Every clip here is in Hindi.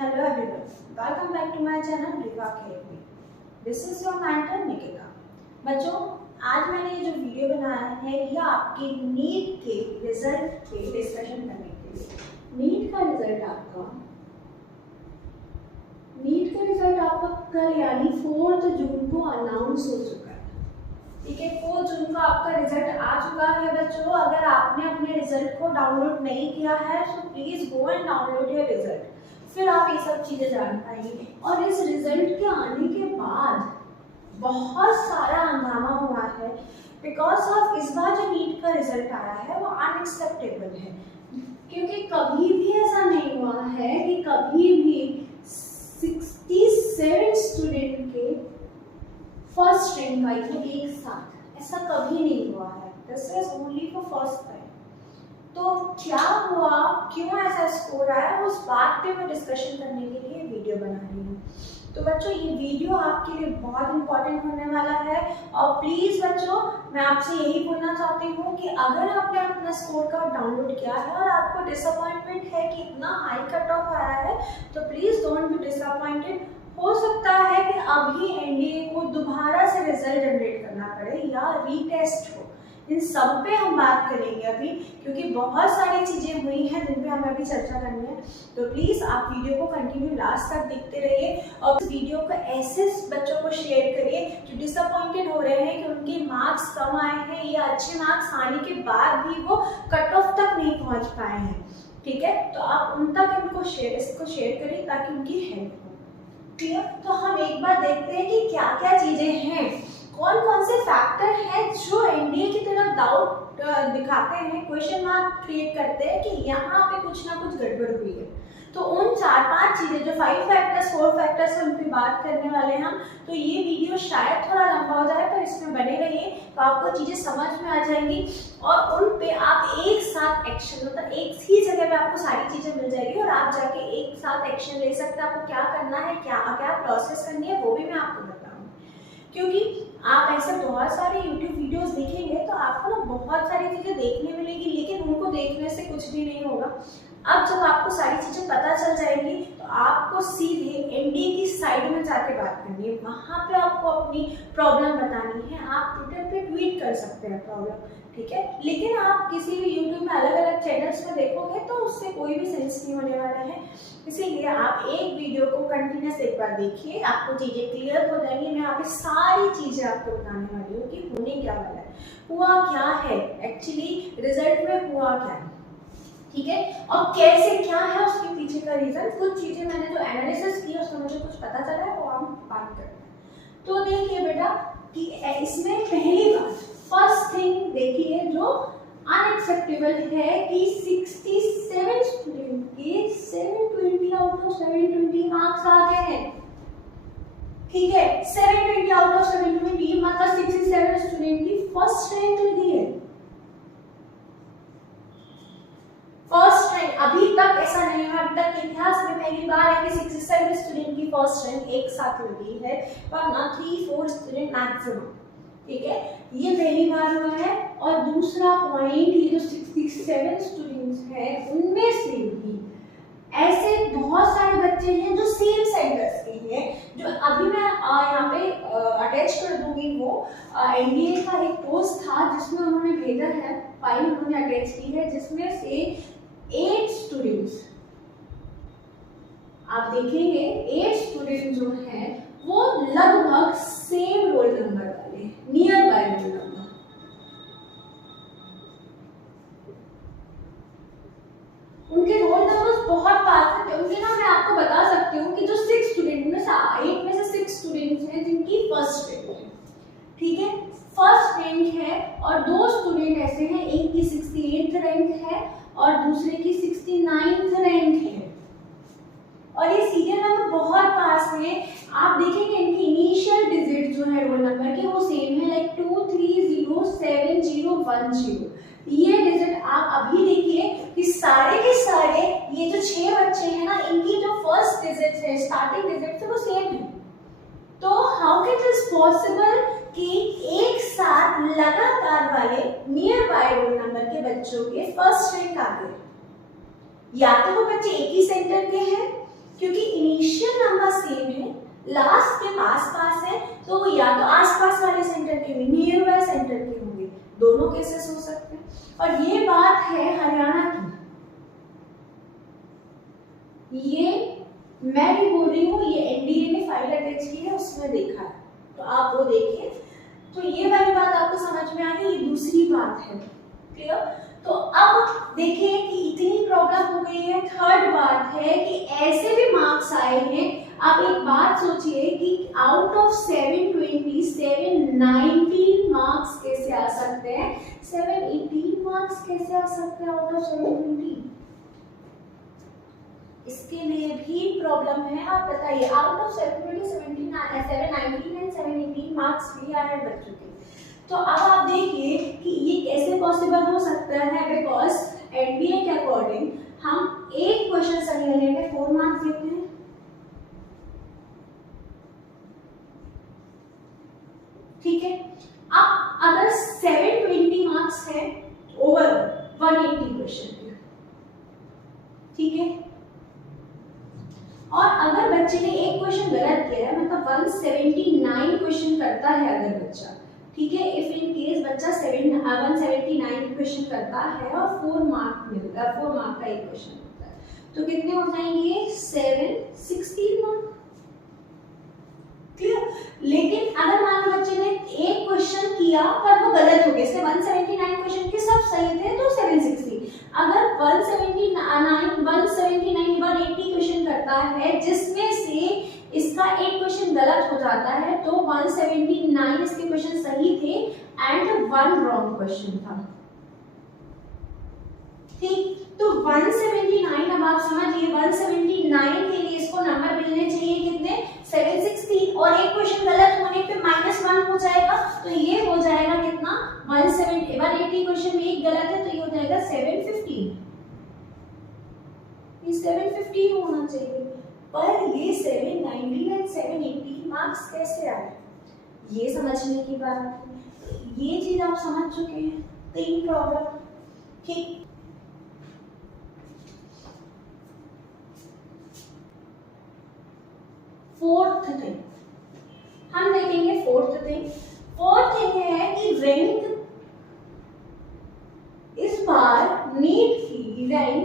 Hello everyone, welcome back to my channel Riva Academy. This is your mentor Nikita. बच्चों, आज मैंने ये जो वीडियो बनाया है ये आपके नीट के रिजल्ट पे डिस्कशन करने के लिए। नीट का रिजल्ट आपका कल यानी 4 जून को अनाउंस हो चुका है। ठीक है, 4 जून को आपका रिजल्ट आ चुका है बच्चों। अगर आपने अपने रिजल्ट को डाउनलोड नहीं किया है तो please go and download your result, फिर आप ये सब चीजें जान पाएंगे। और इस रिजल्ट के आने के बाद बहुत सारा हंगामा हुआ है बिकॉज ऑफ इस बार जो नीट का रिजल्ट आया है वो अनएक्सेप्टेबल है, क्योंकि कभी भी ऐसा नहीं हुआ है कि कभी भी 67 स्टूडेंट के फर्स्ट रैंक आई हो एक साथ, ऐसा कभी नहीं हुआ है। This is only for first time. तो क्या हुआ, क्यों ऐसा स्कोर आया, उस बात पे मैं डिस्कशन करने के लिए वीडियो बना रही हूँ। तो बच्चों ये वीडियो आपके लिए बहुत इंपॉर्टेंट होने वाला है और प्लीज बच्चों मैं आपसे यही बोलना चाहती हूँ कि अगर आपने अपना स्कोर कार्ड डाउनलोड किया है और आपको डिसअपॉइंटमेंट है कि इतना हाई कट ऑफ आया है तो प्लीज डोंट बी डिसअपॉइंटेड। हो सकता है कि अभी एनडीए को दोबारा से रिजल्ट जनरेट करना पड़े या रीटेस्ट हो, इन सब पे हम बात करेंगे अभी, क्योंकि बहुत सारी चीजें हुई हैं जिन पे हमें अभी चर्चा करनी है। तो प्लीज आप वीडियो को कंटिन्यू लास्ट तक देखते रहिए और इस वीडियो को ऐसे बच्चों को शेयर करिए जो डिसअपॉइंटेड हो रहे हैं कि उनके मार्क्स कम आए हैं या अच्छे मार्क्स आने के बाद भी वो कट ऑफ तक नहीं पहुंच पाए हैं। ठीक है, तो आप उन तक इसको शेयर करिए ताकि उनकी हेल्प हो। ठीक है, तो हम एक बार देखते हैं कि क्या क्या चीजें हैं, कौन कौन से फैक्टर हैं जो एनडीए की तरफ डाउट दिखाते हैं, क्वेश्चन मार्क क्रिएट करते हैं कि यहाँ पे कुछ ना कुछ गड़बड़ हुई है। तो उन 4-5 चीजें जो 5 फैक्टर्स 4 फैक्टर्स है उन पे बात करने वाले हैं हम। तो ये वीडियो शायद थोड़ा लंबा हो जाए पर इसमें बने रहिए तो आपको चीजें समझ में आ जाएंगी और उन पे आप एक साथ एक्शन, मतलब एक ही जगह पे आपको सारी चीजें मिल जाएगी और आप जाके एक साथ एक्शन ले सकते हैं। आपको क्या करना है, क्या क्या प्रोसेस करनी है वो भी मैं आपको बताऊंगी, क्योंकि आप ऐसे बहुत सारे YouTube वीडियोस देखेंगे तो आपको ना बहुत सारी चीजें देखने मिलेगी, लेकिन उनको देखने से कुछ भी नहीं होगा। अब जब आपको सारी चीजें पता चल जाएंगी तो आपको सीधे एनडीए की साइड में जाके बात करनी है, वहां पे आपको अपनी प्रॉब्लम बतानी है। आप ट्विटर पे ट्वीट कर सकते हैं प्रॉब्लम, ठीक है, लेकिन आप किसी भी यूट्यूब में अलग अलग चैनल्स में देखोगे तो उससे कोई भी सेंस नहीं होने वाला है। इसीलिए आप एक वीडियो को कंटिन्यूस एक बार देखिए, आपको चीजें क्लियर हो जाएंगी। मैं यहाँ पे सारी चीजें आपको बताने वाली हूँ कि होने क्या वाला है, हुआ क्या है एक्चुअली, रिजल्ट में हुआ क्या है, ठीक है, और कैसे क्या है उसके पीछे का रीजन। कुछ चीजें मैंने जो एनालिसिस की उसमें मुझे कुछ पता चला है वो हम बात करते हैं। तो देखिए बेटा कि इसमें पहली बात, फर्स्ट थिंग देखिए जो अनएक्सेप्टेबल है कि 67 स्टूडेंट के 720 आउट ऑफ 720 मार्क्स आ गए हैं। ठीक है, 720 आउट ऑफ 720 मतलब 67 स्टूडेंट की फर्स्ट रैंक लगी है। फर्स्ट रैंक अभी तक ऐसा नहीं हुआ, अभी तक इतिहास में पहली बार है कि 67 स्टूडेंट की फर्स्ट रैंक एक साथ लगी है, वरना 3-4 स्टूडेंट मैक्सिमम। ठीक है, ये पहली बार हुआ है। और दूसरा पॉइंट, ये जो 67 स्टूडेंट्स हैं उनमें से भी ऐसे बहुत सारे बच्चे हैं जो सेम सेंटर्स के हैं, जो अभी मैं यहाँ पे अटैच कर दूंगी। वो एनडीए का एक पोस्ट था जिसमें उन्होंने भेजा है, फाइल उन्होंने अटैच की है, जिसमें से 8 स्टूडेंट्स आप देखेंगे, 8 स्टूडेंट जो हैं वो लगभग सेम रोल नंबर वाले, नियर बाय रोल नंबर। उनके रोल नंबर्स बहुत पास थे उनके ना, मैं आपको बता सकती हूँ कि जो 6 स्टूडेंट में से 8 में से 6 स्टूडेंट्स हैं जिनकी फर्स्ट रैंक है। ठीक है, फर्स्ट रैंक है और 2 स्टूडेंट ऐसे हैं, एक की 68th रैंक है और दूसरे की 69th रैंक है और ये सीरियल नंबर बहुत पास है। आप देखेंगे इनकी इनिशियल डिजिट जो है रोल नंबर के वो सेम है, लाइक 230710। ये डिजिट आप अभी देखिए कि सारे के सारे ये जो 6 बच्चे हैं ना, इनकी जो फर्स्ट डिजिट है, स्टार्टिंग डिजिट है वो सेम है। तो how can it is possible कि एक साथ लगातार वाले नियर बाय रोल नंबर के बच्चों के फर्स्ट रैंक आ गए? या तो वो बच्चे एक ही सेंटर के हैं क्योंकि इनिशियल नंबर सेम है, लास्ट के पास पास है, तो वो या तो आसपास वाले सेंटर के होंगे, नियर बाय सेंटर के होंगे, दोनों केसेस हो सकते हैं। और ये बात है हरियाणा की, ये मैं भी बोल रही हूँ, ये एनडीए ने फाइल अटैच की है, उसमें देखा है, तो आप वो देखिए। तो ये वाली बात आपको समझ में आ गई। ये दूसरी बात है, क्लियर। तो अब देखिए कि इतनी प्रॉब्लम हो गई है। थर्ड बात है कि ऐसे भी मार्क्स आए हैं, आप एक बात सोचिए कि आउट ऑफ 720 719 मार्क्स कैसे आ सकते हैं, 718 मार्क्स कैसे आ सकते हैं आउट ऑफ 720। इसके लिए भी प्रॉब्लम है। आप बताइए, आउट ऑफ 720 719 एंड 718 मार्क्स भी आए हैं बच्चों के। तो अब आप देखिए कि ये कैसे पॉसिबल हो सकता है, बिकॉज एनडीए के अकॉर्डिंग हम एक क्वेश्चन सही होने पे 4 मार्क्स देते हैं, ठीक है। अब अगर 720 मार्क्स है ओवर 180 क्वेश्चन, ठीक है, और अगर बच्चे ने एक क्वेश्चन गलत किया है, मतलब 179 क्वेश्चन करता है अगर बच्चा, ठीक है, इफ इन केस बच्चा 179 क्वेश्चन करता है और 4 मार्क मिलता है, 4 मार्क का एक क्वेश्चन होता है, तो कितने हो जाएंगे, 716 मार्क, क्लियर। लेकिन अगर मान लो बच्चे ने एक क्वेश्चन किया पर वो गलत हो गया, जैसे 179 क्वेश्चन के सब सही थे तो 760, अगर 180 क्वेश्चन करता है जिसमें से इसका एक क्वेश्चन गलत हो जाता है, तो 179 इसके क्वेश्चन सही थे एंड 1 रॉन्ग क्वेश्चन था, ठीक। तो 179, अब आप समझिए 179 के लिए इसको नंबर मिलने चाहिए कितने, 760, और एक क्वेश्चन गलत होने पे -1 हो जाएगा, तो ये हो जाएगा कितना, 180 क्वेश्चन में एक गलत है, तो ये हो जाएगा 715, ये 715 होना चाहिए, पर ये 719 एंड 718 मार्क्स कैसे आए, ये समझने की बात है। ये चीज आप समझ चुके हैं, 3 प्रॉब्लम, ठीक। फोर्थ थिंग हम देखेंगे, फोर्थ थिंग है कि रैंक, इस बार नीट की रैंक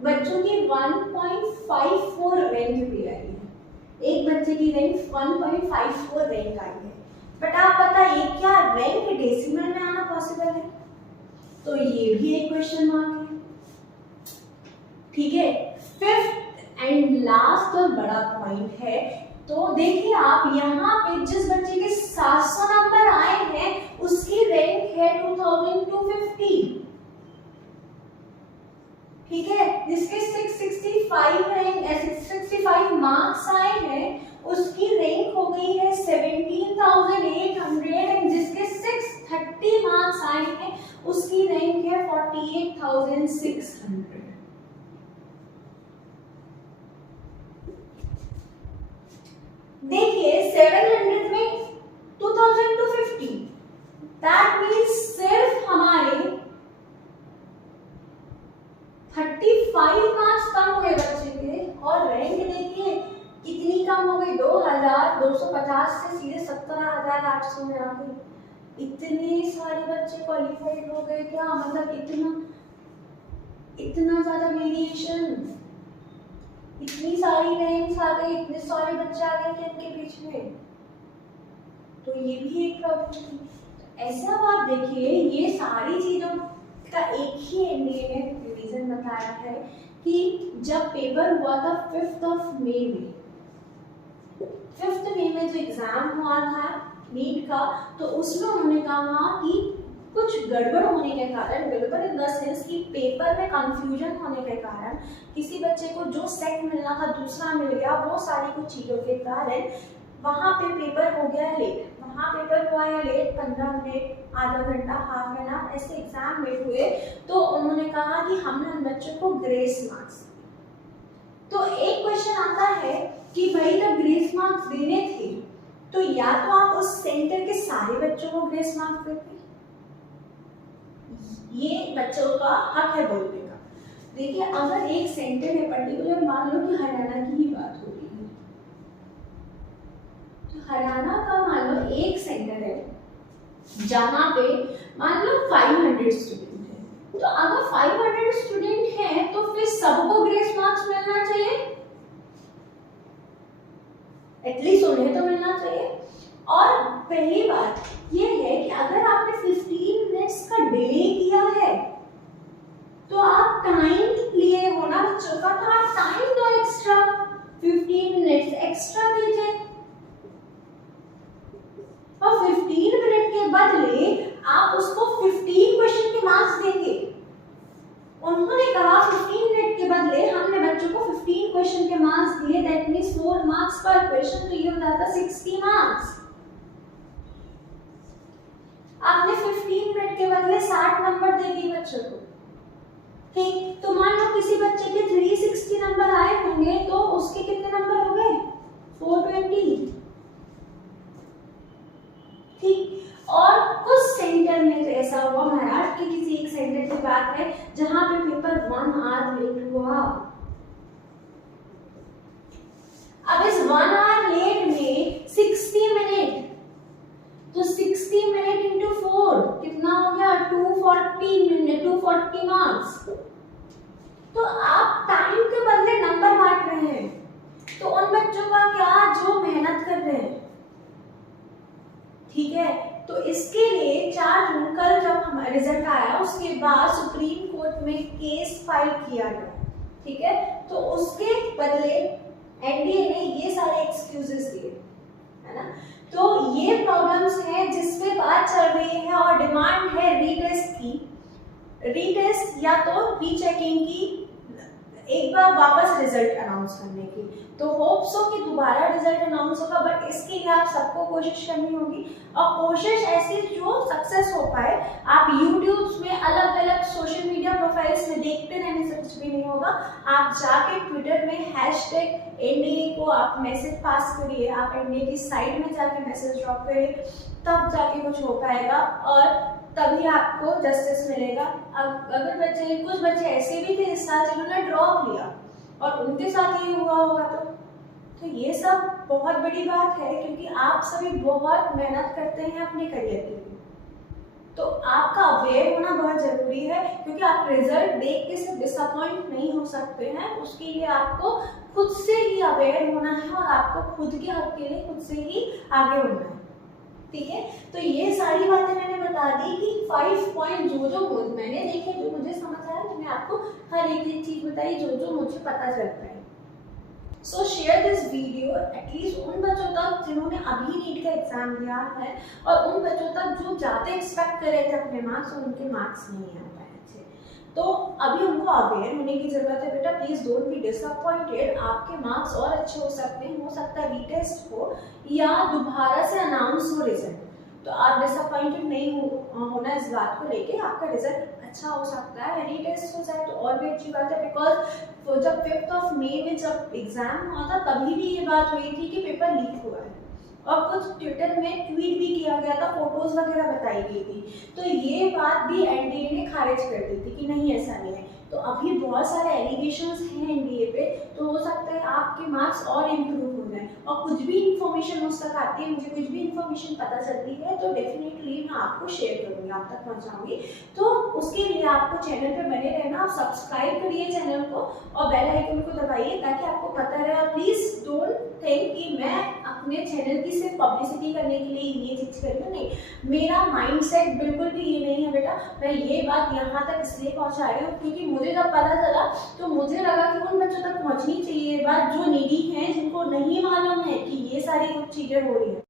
बच्चों की 1.54 रैंक भी आई है, एक बच्चे की रैंक 1.54 रैंक आई है। बट आप बताइए क्या रैंक डेसिमल में आना पॉसिबल है, तो ये भी एक क्वेश्चन मार्क है, ठीक है। फिफ्थ एंड लास्ट और बड़ा पॉइंट है, तो देखिए आप यहाँ पे जिस बच्चे के 700 नंबर आए हैं उसकी रैंक है 2250, ठीक है, जिसके 665 मार्क्स आए हैं उसकी रैंक हो गई है 17,800, एंड जिसके 630 मार्क्स आए हैं उसकी रैंक है 48,600। देखिए 700 में 2250, दैट मीन्स सिर्फ हमारे 35 मार्क्स कम हुए बच्चे के, और रैंक देखिए कितनी कम हो गई, 2250 से सीधे 17,800 में आ गई। इतने सारे बच्चे क्वालिफाइड हो गए, क्या मतलब इतना ज्यादा वेरिएशन, इतनी सारी रैंक्स आ गई, इतने सारे बच्चे आ गए इनके बीच में, तो ये भी एक प्रॉब्लम थी। ऐसा आप देखिए, ये सारी चीजों का एक ही एनडीए ने रीजन बताया है कि जब पेपर हुआ था 5 मई में, 5 मई में जो एग्जाम हुआ था नीट का, तो उसमें उन्होंने कहा कि कुछ गड़बड़ होने के कारण, गड़बड़ इन द सेंस कि पेपर में कंफ्यूजन होने के कारण किसी बच्चे को जो सेट मिलना था दूसरा मिल गया, वो सारी कुछ चीज़ों के कारण वहाँ पे पेपर हो गया लेट, वहाँ पेपर हुआ है लेट, 15 मिनट, आधा घंटा, हाफ एन आवर ऐसे एग्जाम लेट हुए, तो उन्होंने कहा कि हमने उन बच्चों को ग्रेस मार्क्स। तो एक क्वेश्चन आता है कि भाई जब ग्रेस मार्क्स देने थे तो या तो आप उस सेंटर के सारे बच्चों को ग्रेस मार्क्स देते, ये बच्चों का हक है बोलने का। देखिए अगर एक सेंटर है पर्टिकुलर, मान लो कि हरियाणा की ही बात हो, हरियाणा का मान लो एक सेंटर है जहाँ पे मान लो 500 स्टूडेंट है, तो अगर 500 स्टूडेंट है तो फिर सबको ग्रेस मार्क्स मिलना चाहिए, एटलीस्ट उन्हें तो मिलना चाहिए। और पहली बात ये है कि अगर आपने 15 मिनट्स का डिले किया है तो आप टाइम लिए हो ना बच्चों का, तो आप टाइम दो एक्स्ट्रा, 15 मिनट्स एक्स्ट्रा दीजिए। और 15 मिनट के बदले आप उसको 15 क्वेश्चन के मार्क्स देंगे। उन्होंने कहा 15 मिनट के बदले हमने बच्चों को 15 क्वेश्चन के मार्क्स दिए, दैट मींस 4 मार्क्स पर क्वेश्चन, तो ये हो जाता 60 मार्क्स। आपने 15 मिनट के बदले 60 नंबर दे दिए बच्चों को, ठीक। तो मान लो किसी बच्चे के 360 नंबर आए होंगे तो उसके कितने नंबर हो गए, 420, ठीक। और कुछ सेंटर में तो ऐसा हुआ, महाराष्ट्र के किसी एक सेंटर की बात है जहां पे पेपर 1 आवर लेट हुआ। अब इस 1 आवर लेट में 60 मिनट, तो 60 मिनट इंटू 4 कितना हो गया, 240 मिनट, 240 मार्क्स। तो आप टाइम के बदले नंबर बांट रहे हैं, तो उन बच्चों का क्या जो मेहनत कर रहे हैं, ठीक है। तो इसके लिए 4 जून कल जब हमारा रिजल्ट आया उसके बाद सुप्रीम कोर्ट में केस फाइल किया गया, ठीक है। तो उसके बदले एनडीए ने ये सारे एक्सक्यूजेस दिए, है ना। तो ये प्रॉब्लम्स हैं जिस पे बात चल रही है और डिमांड है रीटेस्ट की, रीटेस्ट या तो रीचेकिंग की, एक बार वापस रिजल्ट अनाउंस करने की। तो होप सो कि दोबारा रिजल्ट अनाउंस होगा, बट इसके लिए आप सबको कोशिश करनी होगी, और कोशिश ऐसी जो सक्सेस हो पाए। आप यूट्यूब में अलग अलग सोशल मीडिया प्रोफाइल्स में देखते रहने से कुछ भी नहीं होगा। आप जाके ट्विटर में #NDA को आप मैसेज पास करिए, आप एनडीए की साइट में जाके मैसेज ड्रॉप करिए, तब जाके कुछ हो पाएगा और तभी आपको जस्टिस मिलेगा। अगर बच्चे, कुछ बच्चे ऐसे भी थे इस साल जिन्होंने ड्रॉप लिया और उनके साथ ये हुआ होगा, तो ये सब बहुत बड़ी बात है, क्योंकि आप सभी बहुत मेहनत करते हैं अपने करियर के लिए। तो आपका अवेयर होना बहुत जरूरी है, क्योंकि आप रिजल्ट देख के सिर्फ डिसअपॉइंट नहीं हो सकते हैं, उसके लिए आपको खुद से ही अवेयर होना है और आपको खुद के हक के लिए खुद से ही आगे बढ़ना है, ठीक है। तो ये सारी बातें मैंने बता दी कि 5 पॉइंट जो मैंने देखे, जो मुझे समझ आया, तो मैं आपको हर एक चीज बताई जो मुझे पता चलता है। सो शेयर दिस वीडियो एटलीस्ट उन बच्चों तक जिन्होंने अभी नीट का एग्जाम दिया है, और उन बच्चों तक जो ज़्यादा एक्सपेक्ट कर रहे थे अपने मार्क्स और उनके मार्क्स नहीं आ पाए अच्छे। तो अभी उनको अवेयर होने की जरूरत है। बेटा प्लीज डोंट बी डिसअपॉइंटेड, आपके मार्क्स और अच्छे हो सकते हैं, हो सकता है रीटेस्ट हो या दोबारा से अनाउंस हो रिजल्ट, तो आप डिसअपॉइंटेड नहीं होना इस बात को लेके। आपका रिजल्ट अच्छा हो सकता है, रीटेस्ट हो जाए तो और भी अच्छी बात है, बिकॉज जब 5 मई में जब एग्जाम हुआ था तभी भी ये बात हुई थी कि पेपर लीक हुआ है, और कुछ ट्विटर में ट्वीट भी किया गया था, फोटोज वगैरह बताई गई थी, तो ये बात भी एनडीए ने खारिज कर दी थी कि नहीं ऐसा नहीं है। तो अभी बहुत सारे एलिगेशंस हैं एनडीए पे, तो हो सकता है आपके मार्क्स और इम्प्रूव हो जाए। और कुछ भी इंफॉर्मेशन मुझ तक आती है, मुझे कुछ भी इंफॉर्मेशन पता चलती है, तो डेफिनेटली मैं आपको शेयर करूँगी, आप तक पहुँचाऊँगी। तो उसके लिए आपको चैनल पे बने रहना, आप सब्सक्राइब करिए चैनल को और बेल आइकन को दबाइए ताकि आपको पता रहे। प्लीज डोंट थिंक कि मैं अपने चैनल की सिर्फ पब्लिसिटी करने के लिए ये चीज कर रही हूँ, नहीं, मेरा माइंडसेट बिल्कुल भी ये नहीं है बेटा। मैं ये बात यहाँ तक इसलिए पहुँचा रही हूँ क्योंकि मुझे जब पता चला तो मुझे लगा कि उन बच्चों तक पहुँचनी चाहिए ये बात जो नीडी हैं, जिनको नहीं मालूम है कि ये सारी कुछ चीजें हो रही है।